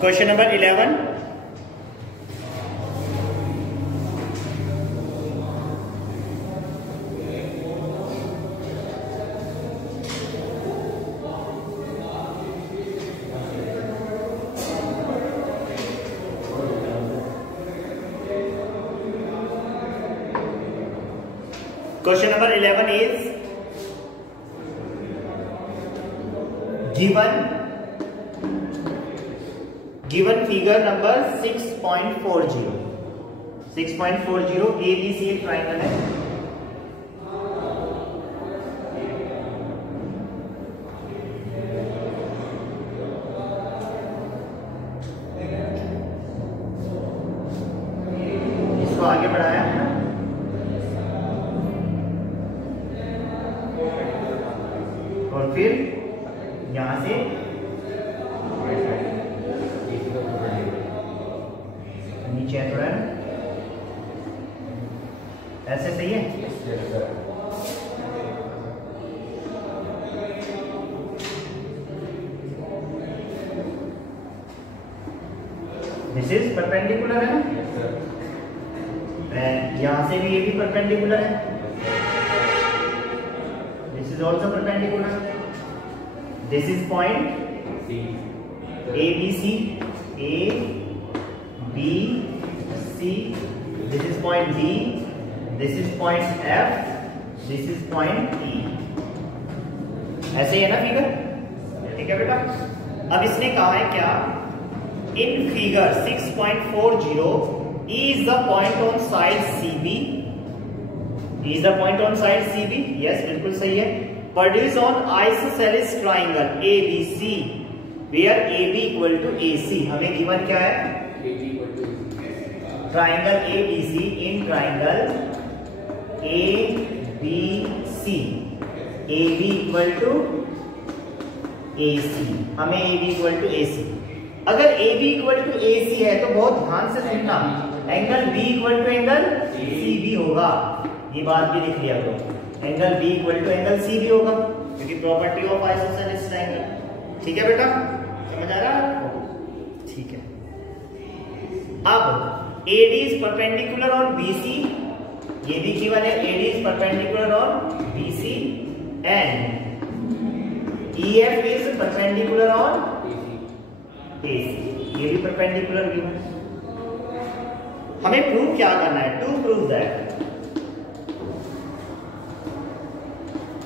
Question number 11। Question number 11 is given figure number 6.40 ABC एक triangle है। इसको आगे बढ़ाया है और फिर यहां से नीचे थोड़ा ऐसे सही है। दिस इज परपेंडिकुलर है ना, यहां से भी ये भी परपेंडिकुलर है। This is also perpendicular. This is point ABC, A B C. This is point D. This is point F. This is point E. ऐसे ही है ना फिगर, ठीक है बेटा। अब इसने कहा है क्या, in figure 6.40 E is the point on side CB. E is the point on side CB. Yes, बिल्कुल सही है। Produce on isosceles triangle ABC where AB equal to AC. हमें गिवन क्या है, triangle ABC in triangle ABC AB equal to AC। हमें AB equal to AC, अगर AB equal to AC है तो बहुत ध्यान से सुनना, angle B equal to angle CB होगा। ये बात भी लिख लिया करो, angle B equal to angle CB होगा, क्योंकि प्रॉपर्टी ऑफ आइसोसेलेस ट्रायंगल। ठीक है बेटा, समझ आ रहा है? ठीक है। अब AD is perpendicular on BC, ये भी गिवन है। AD is perpendicular on BC and EF is perpendicular on AC, ये भी परपेंडिकुलर गिवन। हमें प्रूव क्या करना है, टू प्रूव दैट।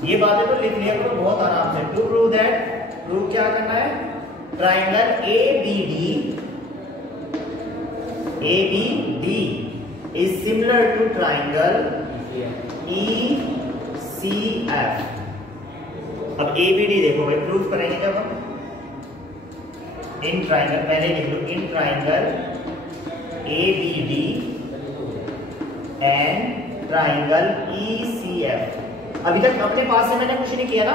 ये बातें तो लिख लिया करो बहुत आराम से। टू प्रूव दैट, प्रूव क्या करना है, triangle ABD is similar to triangle ECF। अब ABD देखो भाई, प्रूफ करेंगे जब हम इन ट्राइंगल, पहले लिख लो in triangle ABD and triangle ECF। अभी तक अपने पास से मैंने कुछ नहीं किया ना,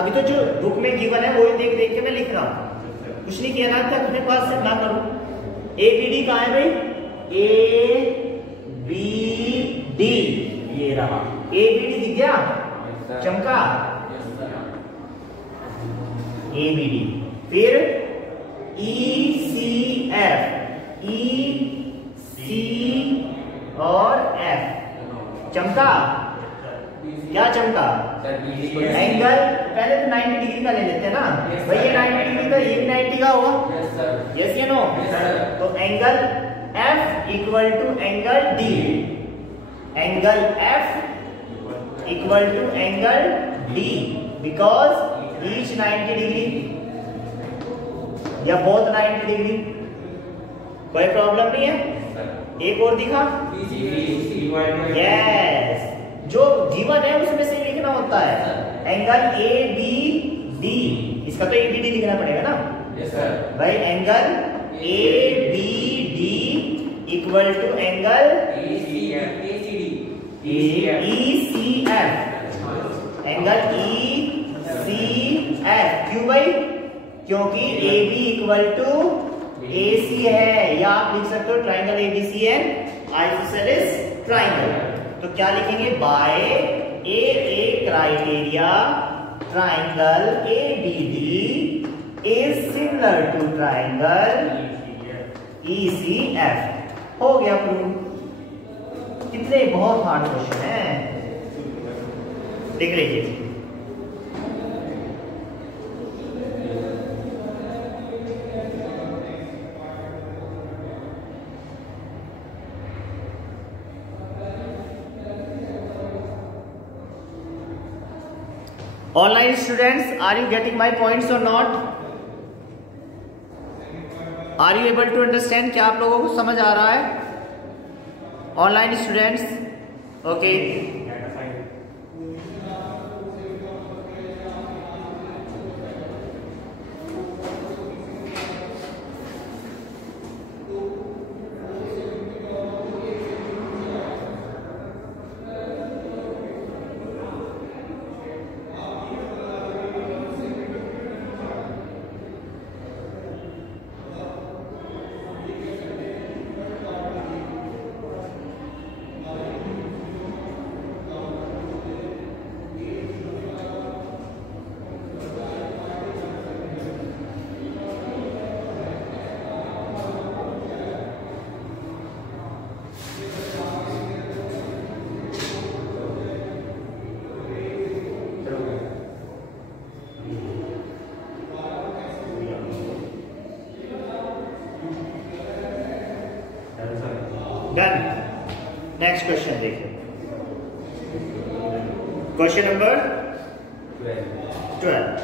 अभी तो जो बुक में गिवन है वो देख देख के मैं लिख रहा हूं, कुछ नहीं किया ना तक अपने पास से ना करो। ABD कहाँ है भाई, ABD ये रहा, ABD दिख गया, चमका ABD। फिर ECF, EC और F चमका, क्या चमका, एंगल। पहले तो 90 डिग्री का ले लेते हैं ना भाई, ये 90 डिग्री का, ये भी 90 का होगा। यस या नो? तो angle F equal to angle D, angle F equal to angle D because each 90 degree या बोथ 90 डिग्री। कोई प्रॉब्लम नहीं है। एक और दिखा, यस, जो गिवन है उसमें से लिखना होता है। एंगल ABD, इसका तो ABD लिखना पड़ेगा ना। Yes sir. भाई angle ABD equal to angle ECF, angle ECF। क्यों भाई? क्योंकि AB इक्वल टू AC है, या आप लिख सकते हो triangle ABC and isosceles triangle. तो क्या लिखेंगे, by AA criteria triangle ABD is similar to triangle ECF हो गया प्रूव। कितने बहुत हार्ड क्वेश्चन है, देख लीजिए। Online students, are you getting my points or not? Are you able to understand? क्या आप लोगों को समझ आ रहा है? Online students, okay. Done. Next question देखिए। Question number 12.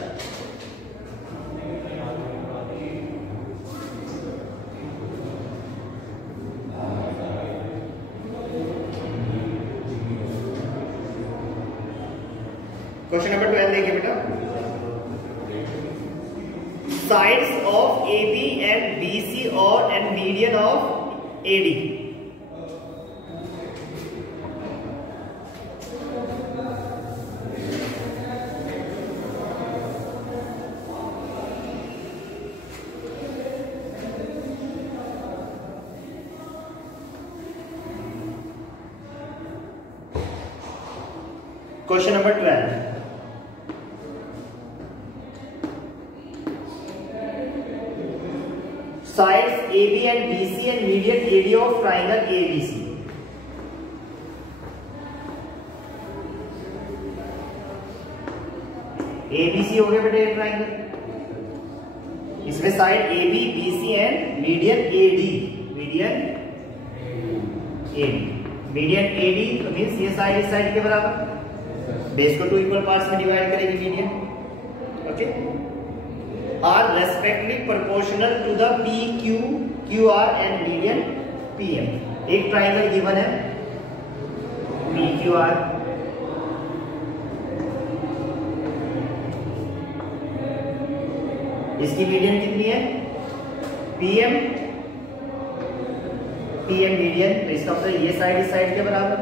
Question number 12 देखिए बेटा। Sides of AB and BC and median of AD. Question number 12. Sides AB and BC and median AD of triangle ABC. ABC हो गया बेटे triangle, इसमें side AB, BC and median AD, median AD तो means ये side इस side के बराबर, base को 2 इक्वल पार्ट्स में डिवाइड करेगी median, okay. Are respectively proportional to the PQ, QR and median PM। एक ट्राइंगल गिवन है PQR, इसकी मीडियन कितनी है PM मीडियन, तो इसका मतलब ये साइड इस साइड के बराबर,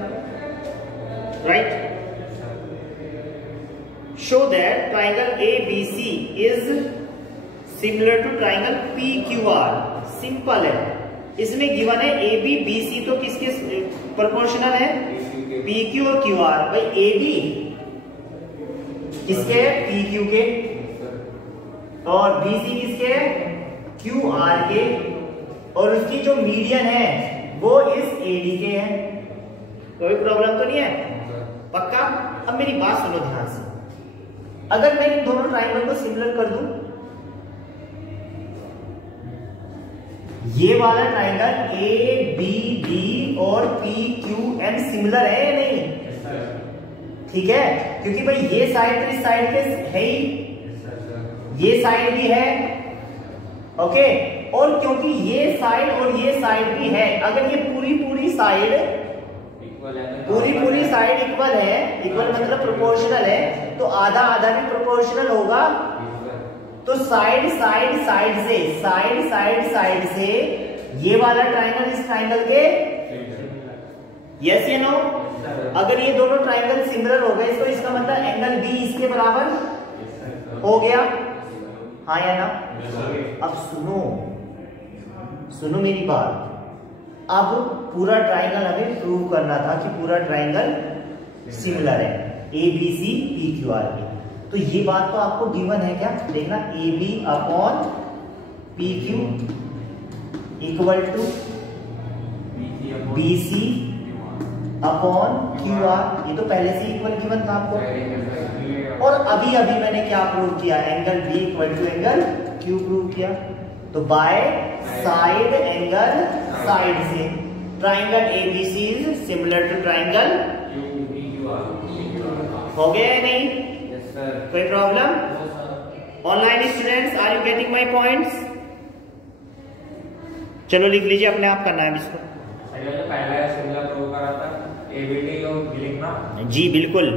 right. Show that triangle ABC is similar to triangle PQR। Simple है, इसमें गिवन है AB BC तो किसके प्रोपोर्शनल है, PQ और QR। भाई AB किसके, PQ के, और BC किसके, QR के, और उसकी जो मीडियन है वो इस AD के है। कोई प्रॉब्लम तो नहीं है, पक्का। अब मेरी बात सुनो ध्यान से, अगर मैं इन दोनों ट्राइंगल को सिमिलर कर दूं, ये वाला ट्राइंगल ABD और PQM सिमिलर है या नहीं, ठीक है, क्योंकि भाई ये साइड तो इस साइड के है ही, ये साइड भी है, ओके, और क्योंकि ये साइड और ये साइड भी है, अगर ये पूरी साइड इक्वल है, इक्वल मतलब प्रोपोर्शनल है, तो आधा आधा भी प्रोपोर्शनल होगा, तो साइड से ये वाला ट्राइंगल इस ट्राइंगल के, यस या नो। अगर ये दोनों ट्राइंगल सिमिलर हो गए तो इसका मतलब एंगल बी इसके बराबर हो गया, हाँ या ना। अब सुनो मेरी बात, अब पूरा ट्राइंगल हमें प्रूव करना था कि पूरा ट्राइंगल सिमिलर है ABC PQR की, तो ये बात तो आपको गिवन है क्या, देखना AB upon PQ equal to BC upon QR। ये तो पहले से इक्वल गिवन था आपको। और अभी अभी मैंने क्या प्रूव किया, angle B equal to angle Q prove किया। तो बाय साइड एंगल साइड से triangle ABC is similar to triangle. हो गया या नहीं? Yes sir. कोई problem? Online students, are you getting my points? चलो लिख लीजिए, अपने आप करना है इसको। जो पहला सिमिलर प्रूव करा था ABD और लिखना। जी बिल्कुल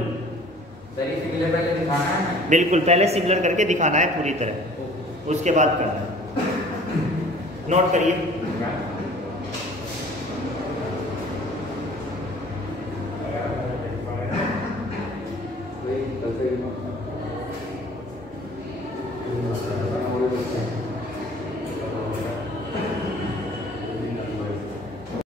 सर सिमिलर पहले दिखाना है। बिल्कुल, पहले सिमिलर करके दिखाना है पूरी तरह, उसके बाद करना है। नोट करिए।